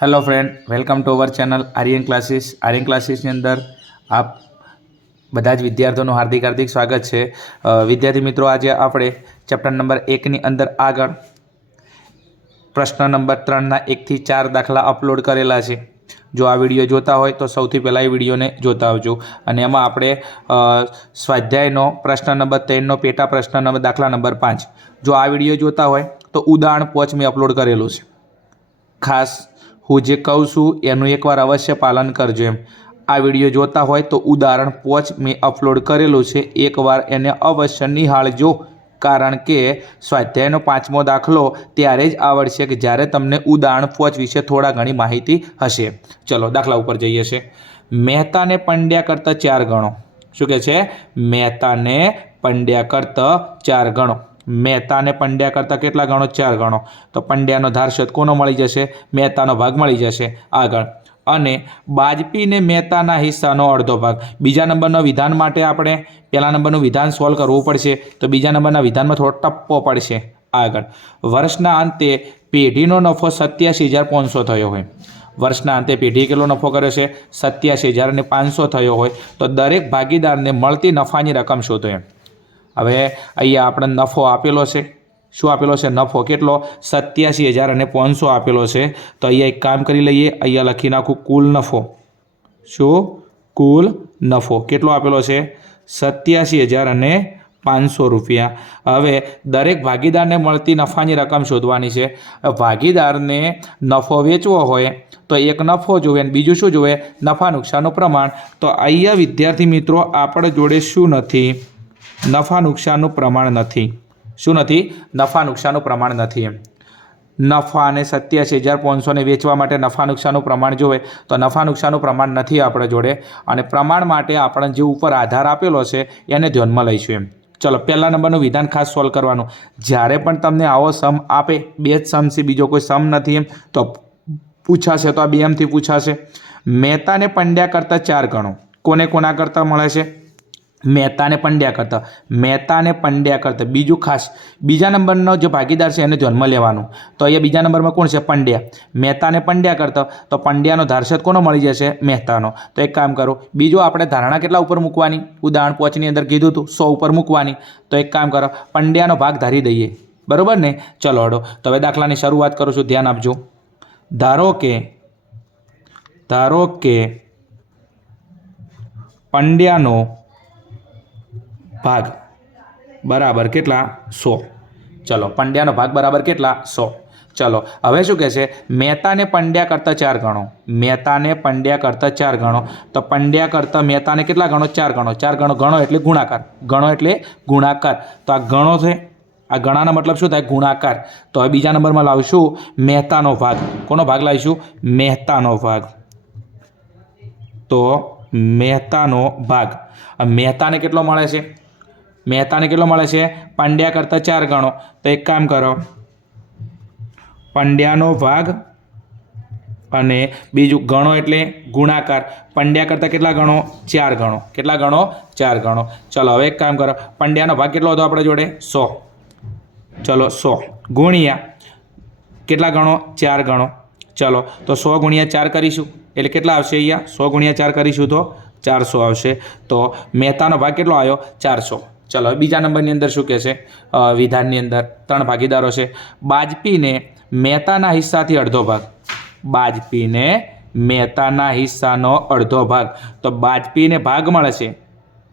Hello friend welcome to our channel Aryan classes Aryan ક્લાસીસની અંદર આપ બધા જ વિદ્યાર્થીઓનું હાર્દિક હાર્દિક સ્વાગત છે. વિદ્યાર્થી મિત્રો, આજે આપણે ચેપ્ટર નંબર એકની અંદર આગળ પ્રશ્ન નંબર ત્રણના એકથી ચાર દાખલા અપલોડ કરેલા છે. જો આ વીડિયો જોતા હોય તો સૌથી પહેલાં એ વિડીયોને જોતા આવજો. અને એમાં આપણે સ્વાધ્યાયનો પ્રશ્ન નંબર ત્રણનો પેટા પ્રશ્ન નંબર દાખલા નંબર પાંચ. જો આ વીડિયો જોતા હોય તો ઉદાહરણ પોચ મેં અપલોડ કરેલું છે. ખાસ હું જે કહું છું, એનું એકવાર અવશ્ય પાલન કરજો એમ. આ વીડિયો જોતા હોય તો ઉદાહરણ પોચ મેં અપલોડ કરેલું છે. એકવાર એને અવશ્ય નિહાળજો, કારણ કે સ્વાધ્યાયનો પાંચમો દાખલો ત્યારે જ આવડશે કે જ્યારે તમને ઉદાહરણ પોચ વિશે થોડા ઘણી માહિતી હશે. ચલો, દાખલા ઉપર જઈએ છે. મહેતાને પંડ્યા કરતાં ચાર ગણો. શું કહે છે? મહેતાને પંડ્યા કરતાં ચાર ગણો. મહેતાને પંડ્યા કરતાં કેટલા ગણો? ચાર ગણો. તો પંડ્યાનો ધાર કોનો મળી જશે? મહેતાનો ભાગ મળી જશે. આગળ. અને બાજપીને મહેતાના હિસ્સાનો અડધો ભાગ. બીજા નંબરનો વિધાન માટે આપણે પહેલા નંબરનું વિધાન સોલ્વ કરવું પડશે. તો બીજા નંબરના વિધાનમાં થોડો ટપ્પો પડશે. આગળ. વર્ષના અંતે પેઢીનો નફો સત્યાસી હજાર પાંચસો થયો હોય. વર્ષના અંતે પેઢી કેટલો નફો કર્યો છે? સત્યાસી હજાર અને પાંચસો થયો હોય. તો દરેક ભાગીદારને મળતી નફાની રકમ શોધો એમ? હવે અહીંયા આપણે નફો આપેલો છે. શું આપેલો છે? નફો કેટલો? સત્યાસી હજાર અને પાંચસો આપેલો છે. તો અહીંયા એક કામ કરી લઈએ. અહીંયા લખી નાખું કુલ નફો. શું? કુલ નફો. કેટલો આપેલો છે? સત્યાસી હજાર અને પાંચસો રૂપિયા. હવે દરેક ભાગીદારને મળતી નફાની રકમ શોધવાની છે. ભાગીદારને નફો વેચવો હોય તો એક નફો જોવે અને બીજું શું જોવે? નફા નુકસાનનું પ્રમાણ. તો અહીંયા વિદ્યાર્થી મિત્રો, આપણા જોડે શું નથી? નફા નુકસાનનું પ્રમાણ નથી. શું નથી? નફા નુકસાનનું પ્રમાણ નથી એમ. નફા અને સત્યાસી હજાર પાંચસોને વેચવા માટે નફા નુકસાનનું પ્રમાણ જોવે, તો નફા નુકસાનનું પ્રમાણ નથી આપણા જોડે. અને પ્રમાણ માટે આપણે જે ઉપર આધાર આપેલો છે, એને ધ્યાનમાં લઈશું એમ. ચલો, પહેલા નંબરનું વિધાન ખાસ સોલ્વ કરવાનું. જ્યારે પણ તમને આવો સમ આપે, બે જ સમ છે, બીજો કોઈ સમ નથી એમ, તો પૂછાશે તો આ બે એમથી પૂછાશે. મહેતાને પંડ્યા કરતાં ચાર ગણો. કોને કોના કરતાં મળે છે? મહેતાને પંડ્યા કરતાં. મહેતાને પંડ્યા કરતાં. બીજું ખાસ, બીજા નંબરનો જે ભાગીદાર છે એને જન્મ લેવાનું. તો અહીંયા બીજા નંબરમાં કોણ છે? પંડ્યા. મહેતાને પંડ્યા કરતાં. તો પંડ્યાનો ધારસદ કોનો મળી જશે? મહેતાનો. તો એક કામ કરો, બીજું આપણે ધારણા કેટલા ઉપર મૂકવાની? ઉદાહરણ પોચની અંદર કીધું હતું, સો ઉપર મૂકવાની. તો એક કામ કરો, પંડ્યાનો ભાગ ધારી દઈએ. બરોબર ને? ચલો હડો તો હવે દાખલાની શરૂઆત કરું છું, ધ્યાન આપજો. ધારો કે ધારો કે, પંડ્યાનો ભાગ બરાબર કેટલા? સો. ચલો, પંડ્યાનો ભાગ બરાબર કેટલા? સો. ચલો, હવે શું કહે છે મહેતાને પંડ્યા કરતાં ચાર ગણો. મહેતાને પંડ્યા કરતાં ચાર ગણો. તો પંડ્યા કરતાં મહેતાને કેટલા ગણો? ચાર ગણો. ચાર ગણો ગણો એટલે ગુણાકાર. ગણો એટલે ગુણાકાર. તો આ ગણો છે. આ ગણાનો મતલબ શું થાય? ગુણાકાર. તો હવે બીજા નંબરમાં લાવશું. મહેતાનો ભાગ. કોનો ભાગ લાવીશું? મહેતાનો ભાગ. તો મહેતાનો ભાગ. મહેતાને કેટલો મળે છે? મહેતાને કેટલો મળે છે? પંડ્યા કરતાં ચાર ગણો. તો એક કામ કરો. પંડ્યાનો ભાગ અને બીજું ગણો એટલે ગુણાકાર. પંડ્યા કરતાં કેટલા ગણો? ચાર ગણો. કેટલા ગણો? ચાર ગણો. ચલો, હવે એક કામ કરો. પંડ્યાનો ભાગ કેટલો હતો આપણે જોડે? સો. ચલો, સો. ગુણ્યા કેટલા ગણો? ચાર ગણો. ચલો, તો સો ગુણ્યા ચાર કરીશું. એટલે કેટલા આવશે અહીંયા? સો ગુણ્યા ચાર કરીશું તો ચારસો આવશે. તો મહેતાનો ભાગ કેટલો આવ્યો? ચારસો. ચલો બીજા નંબરની અંદર શું કહે છે? વિધાનની અંદર ત્રણ ભાગીદારો છે. બાજપીને મહેતાના હિસ્સાથી અડધો ભાગ. બાજપીને મહેતાના હિસ્સાનો અડધો ભાગ. તો બાજપીને ભાગ મળે છે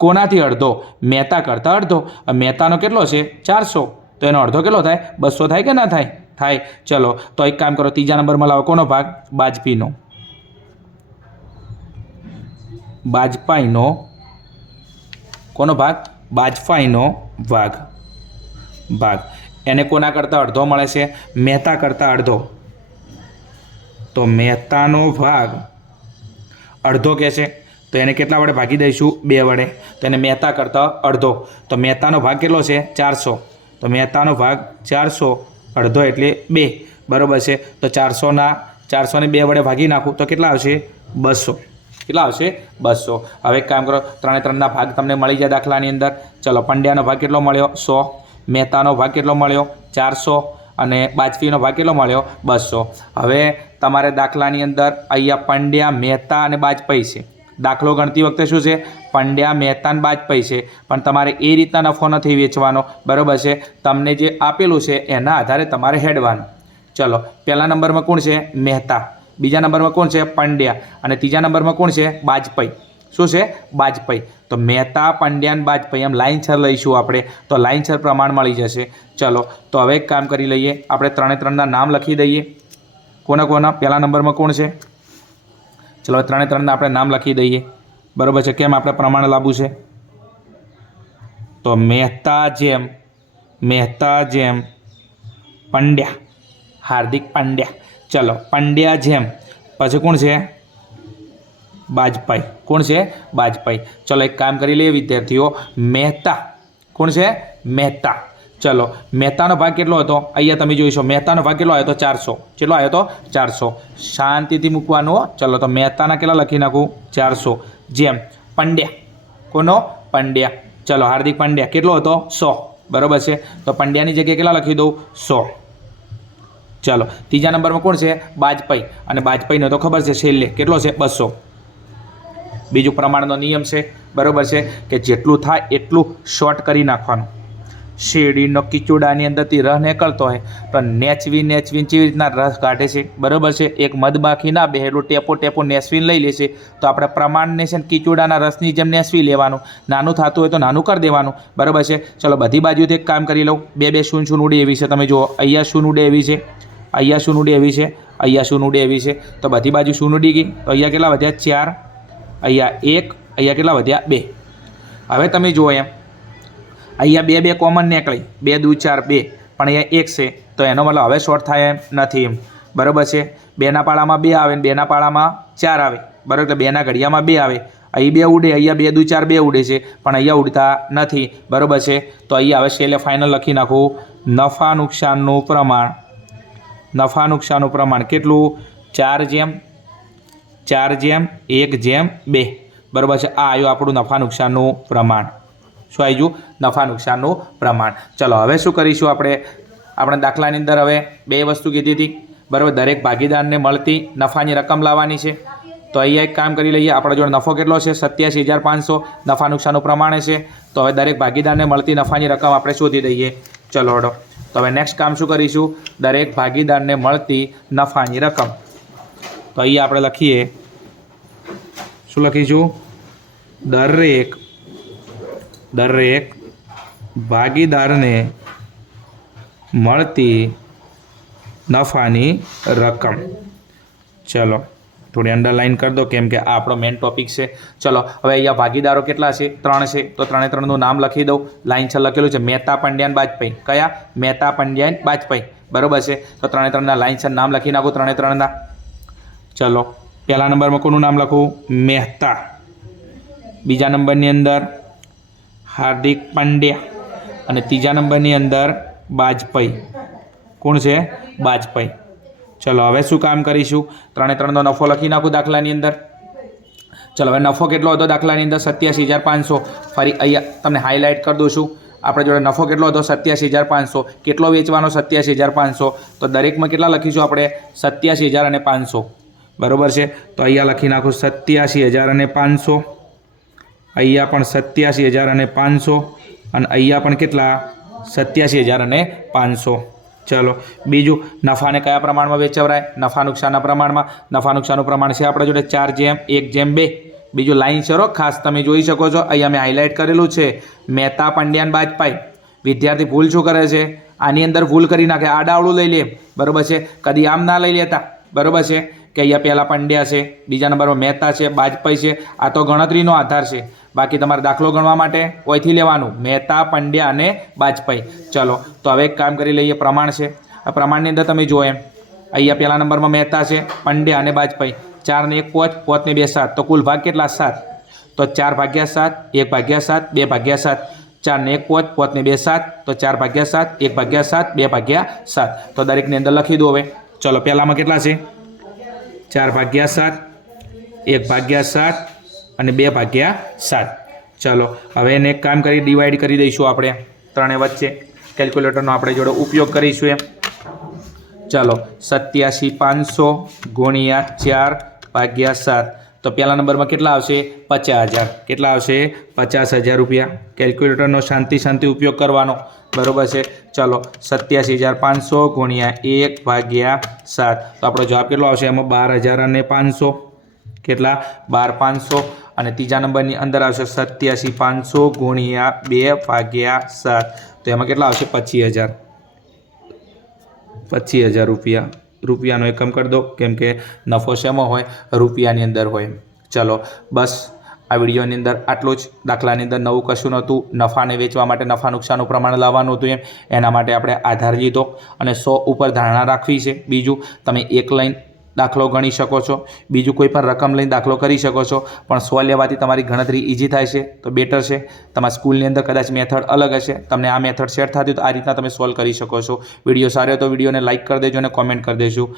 કોનાથી અડધો? મહેતા કરતાં અડધો. મહેતાનો કેટલો છે? ચારસો. તો એનો અડધો કેટલો થાય? બસો થાય કે ના થાય? થાય. ચલો, તો એક કામ કરો, ત્રીજા નંબરમાં લાવો. કોનો ભાગ? બાજપીનો. બાજપાઈનો. કોનો ભાગ? બાજપાઈનો ભાગ. ભાગ. એને કોના કરતાં અડધો મળે છે? મહેતા કરતાં અડધો. તો મહેતાનો ભાગ અડધો કહે છે? તો એને કેટલા વડે ભાગી દઈશું? બે વડે. તો એને મહેતા કરતાં અડધો. તો મહેતાનો ભાગ કેટલો છે? ચારસો. તો મહેતાનો ભાગ ચારસો અડધો એટલે બે. બરાબર છે? તો ચારસોના ચારસોને બે વડે ભાગી નાખું તો કેટલા આવશે? બસો. કેટલા આવશે બસો. હવે કામ કરો, ત્રણે ત્રણના ભાગ તમને મળી જાય દાખલાની અંદર. ચલો, પંડ્યાનો ભાગ કેટલો મળ્યો? સો. મહેતાનો ભાગ કેટલો મળ્યો? ચારસો. અને બાજપીનો ભાગ કેટલો મળ્યો? બસો. હવે તમારે દાખલાની અંદર અહીંયા પંડ્યા, મહેતા અને બાજપઈ છે. દાખલો ગણતી વખતે શું છે? પંડ્યા, મહેતા અને બાજપઈ છે. પણ તમારે એ રીતના નફો નથી વેચવાનો. બરાબર છે? તમને જે આપેલું છે, એના આધારે તમારે હેડવાનું. ચલો, પહેલા નંબરમાં કોણ છે? મહેતા. બીજા નંબરમાં કોણ છે? પંડ્યા. અને ત્રીજા નંબરમાં કોણ છે? બાજપાઈ શું છે? બાજપઈ તો મહેતા પંડ્યાન બાજપાઈ એમ એમ લાઇનસર લઈશું આપણે. તો લાઇનસર પ્રમાણ મળી જશે. ચલો, તો હવે એક કામ કરી લઈએ. આપણે ત્રણે ત્રણના નામ લખી દઈએ. કોના કોના? પહેલા નંબરમાં કોણ છે? ચલો ત્રણે ત્રણના આપણે નામ લખી દઈએ. બરાબર છે? કેમ આપણે પ્રમાણ લાવવું છે? તો મહેતા જેમ મહેતા જેમ, પંડ્યા. હાર્દિક પંડ્યા. ચલો, પંડ્યા જેમ. પછી કોણ છે? બાજપાઈ. કોણ છે? બાજપાઈ. ચલો, એક કામ કરી લઈએ વિદ્યાર્થીઓ. મહેતા. કોણ છે? મહેતા. ચલો, મહેતાનો ભાગ કેટલો હતો? અહીંયા તમે જોઈશો મહેતાનો ભાગ કેટલો આવ્યો હતો ચારસો. કેટલો આવ્યો હતો ચારસો. શાંતિથી મૂકવાનો. ચલો, તો મહેતાના કેટલા લખી નાખું? ચારસો. જેમ, પંડ્યા. કોનો? પંડ્યા. ચલો, હાર્દિક પંડ્યા. કેટલો હતો? સો. બરોબર છે? તો પંડ્યાની જગ્યાએ કેટલા લખી દઉં? સો. ચાલો, ત્રીજા નંબરમાં કોણ છે? બાજપાઈ. અને બાજપાઈનો તો ખબર છે છેલ્લે કેટલો છે? બસો. બીજું પ્રમાણનો નિયમ છે, બરોબર છે, કે જેટલું થાય એટલું શોર્ટ કરી નાખવાનું. શેરડીનો કિચુડાની અંદરથી રસ નીકળતો હોય તો નેચવી નેચવીને કેવી રીતના રસ કાઢે છે. બરોબર છે? એક મધમાખી ના બેહેલું ટેપો ટેપો નેસવીને લઈ લેશે તો આપણે પ્રમાણને છે ને કિચોડાના રસની જેમ નેસવી લેવાનું. નાનું થતું હોય તો નાનું કરી દેવાનું. બરાબર છે? ચલો, બધી બાજુથી એક કામ કરી લઉં. બે બે શૂન શૂન ઉડે એવી છે. તમે જુઓ, અહીંયા શૂન ઉડે એવી છે. અહીંયા શૂન ઉડે એવી છે? અહીંયા શૂન ઉડે એવી છે? તો બધી બાજુ શૂન ઉડી ગઈ? તો અહીંયા કેટલા વધ્યા? ચાર. અહીંયા એક, અહીંયા કેટલા વધ્યા? બે. હવે તમે જુઓ એમ. અહીંયા બે બે કોમન નીકળી. બે, દુ, ચાર, બે. પણ અહીંયા એક છે. તો એનો મતલબ હવે શોર્ટ થાય એમ નથી એમ. બરાબર છે? બેના પાળામાં બે આવે ને બેના પાળામાં ચાર આવે. બરાબર? એટલે બેના ઘડિયામાં બે આવે. અહીં બે ઉડે, અહીંયા બે, દુ, ચાર, બે ઉડે છે. પણ અહીંયા ઉડતા નથી. બરાબર છે? તો અહીંયા હવે છેલ્લે ફાઇનલ લખી નાખું. નફા નુકસાનનું પ્રમાણ. નફા નુકસાનનું પ્રમાણ કેટલું? ચાર જેમ ચાર જેમ, એક જેમ, બે. બરાબર છે? આ આવ્યું આપણું નફા નુકસાનનું પ્રમાણ. શું આવી ગયું? નફા નુકસાનનું પ્રમાણ. ચલો, હવે શું કરીશું આપણે? આપણે દાખલાની અંદર હવે બે વસ્તુ કીધી હતી. બરાબર? દરેક ભાગીદારને મળતી નફાની રકમ લાવવાની છે. તો અહીંયા એક કામ કરી લઈએ. આપણા જોડે નફો કેટલો છે? સત્યાસી હજાર પાંચસો. નફા નુકસાનનું પ્રમાણે છે. તો હવે દરેક ભાગીદારને મળતી નફાની રકમ આપણે શોધી દઈએ. ચલો તો હવે નેક્સ્ટ કામ શું કરીશું? દરેક ભાગીદારને મળતી નફાની રકમ. તો અહીં આપણે લખીએ. શું લખીશું? દરેક દરેક ભાગીદારને મળતી નફાની રકમ. ચલો. થોડી અંડરલાઇન કરી દો, કેમ કે આ આપણો મેઇન ટોપિક છે. ચલો, હવે અહીંયા ભાગીદારો કેટલા છે? ત્રણ છે. તો ત્રણે ત્રણનું નામ લખી દઉં. લાઈન છે લખેલું છે, મહેતા પંડ્યાન બાજપાઈ. કયા? મહેતા પંડ્યાન બાજપાઈ. બરોબર છે? તો ત્રણે ત્રણના લાઈન છે, નામ લખી નાખું ત્રણે ત્રણના. ચલો, પહેલા નંબરમાં કોનું નામ લખું? મહેતા. બીજા નંબરની અંદર હાર્દિક પંડ્યા. અને ત્રીજા નંબરની અંદર બાજપાઈ. કોણ છે? બાજપાઈ. ચલો, હવે શું કામ કરીશું? ત્રણે ત્રણનો નફો લખી નાખું દાખલાની અંદર. ચલો, હવે નફો કેટલો હતો દાખલાની અંદર? સત્યાસી હજાર પાંચસો. ફરી અહીંયા તમને હાઇલાઇટ કરી દઉં છું. આપણે જોડે નફો કેટલો હતો? સત્યાસી હજાર પાંચસો. કેટલો વેચવાનો? સત્યાસી હજાર પાંચસો. તો દરેકમાં કેટલા લખીશું આપણે? સત્યાસી હજાર અને પાંચસો. બરોબર છે? તો અહીંયા લખી નાખું સત્યાસી હજાર અને પાંચસો. અહીંયા પણ સત્યાસી હજાર અને પાંચસો. અને અહીંયા પણ કેટલા? સત્યાસી હજાર અને પાંચસો. ચલો, બીજું, નફાને કયા પ્રમાણમાં વેચવરાય? નફા નુકસાનના પ્રમાણમાં. નફા નુકસાનનું પ્રમાણ છે આપણા જોડે ચાર જેમ, એક જેમ બે. બીજું લાઈન છે ખાસ તમે જોઈ શકો છો અહીંયા મેં હાઇલાઇટ કરેલું છે, મહેતા પંડ્યાન બાજપાઈ. વિદ્યાર્થી ભૂલ શું કરે છે? આની અંદર ભૂલ કરી નાખે આડાવડું લઈ લે. બરોબર છે? કદી આમ ના લઈ લેતા. બરોબર છે? કે અહીંયા પહેલાં પંડ્યા છે, બીજા નંબરમાં મહેતા છે, બાજપાઈ છે. આ તો ગણતરીનો આધાર છે. બાકી તમારે દાખલો ગણવા માટે ઓયથી લેવાનું. મહેતા, પંડ્યા અને બાજપાઈ. ચલો, તો હવે એક કામ કરી લઈએ, પ્રમાણ છે. આ પ્રમાણની અંદર તમે જુઓ એમ. અહીંયા પહેલા નંબરમાં મહેતા છે, પંડ્યા અને બાજપાઈ. ચારને એક પોચ, પોચને બે સાત. તો કુલ ભાગ કેટલા? સાત. તો ચાર ભાગ્યા સાત, એક ભાગ્યા સાત, બે ભાગ્યા સાત. ચારને એક પોચ, પોચને બે સાત. તો ચાર ભાગ્યા સાત, એક ભાગ્યા સાત, બે ભાગ્યા સાત. તો દરેકની અંદર લખી દો હવે. ચલો, પહેલામાં કેટલા છે? ચાર ભાગ્યા સાત, એક ભાગ્યા સાત અને બે ભાગ્યા સાત. ચલો, હવે એને એક કામ કરી ડિવાઈડ કરી દઈશું આપણે ત્રણે વચ્ચે. કેલ્ક્યુલેટરનો આપણે જોડે ઉપયોગ કરીશું એમ. ચાલો, સત્યાસી પાંચસો ગુણ્યા ચાર ભાગ્યા સાત. તો પહેલા નંબરમાં કેટલા આવશે? પચાસ હજાર. કેટલા આવશે? પચાસ હજાર રૂપિયા. કેલ્ક્યુલેટરનો શાંતિ શાંતિ ઉપયોગ કરવાનો. બરોબર છે? ચલો, સત્યાસી હજાર પાંચસો ગુણ્યા એક ભાગ્યા સાત. તો આપણો જવાબ કેટલો આવશે? એમાં બાર હજાર અને પાંચસો. કેટલા? બાર પાંચસો. અને ત્રીજા નંબરની અંદર આવશે સત્યાસી પાંચસો ગુણ્યા બે ભાગ્યા સાત. તો એમાં કેટલા આવશે? પચીસ હજાર. પચીસ હજાર રૂપિયા. રૂપિયાનો એકમ કરી દો, કેમ કે નફો શેમાં હોય? રૂપિયાની અંદર હોય. ચલો, બસ. આ વિડીયોની અંદર આટલું જ. દાખલાની અંદર નવું કશું નહોતું. નફાને વેચવા માટે નફા નુકસાનનું પ્રમાણ લાવવાનું હતું એમ. એના માટે આપણે આધાર લીધો. અને સો ઉપર ધારણા રાખવી છે. બીજું, તમે એક લાઈન દાખલો ગણી શકો છો. બીજું કોઈ પણ રકમ લઈને દાખલો કરી શકો છો. પણ સો લેવાથી તમારી ગણતરી ઇઝી થાય છે. તો બેટર છે. તમારા સ્કૂલની અંદર કદાચ મેથડ અલગ હશે. તમને આ મેથડ સેટ થતી તો આ રીતના તમે સોલ્વ કરી શકો છો. વીડિયો સારો તો વિડીયોને લાઇક કરી દેજો અને કોમેન્ટ કરી દેજો.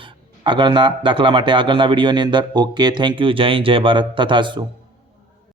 આગળના દાખલા માટે આગળના વિડીયોની અંદર. Okay, thank you. Jai Hind, Jai Bharat. તથા શું?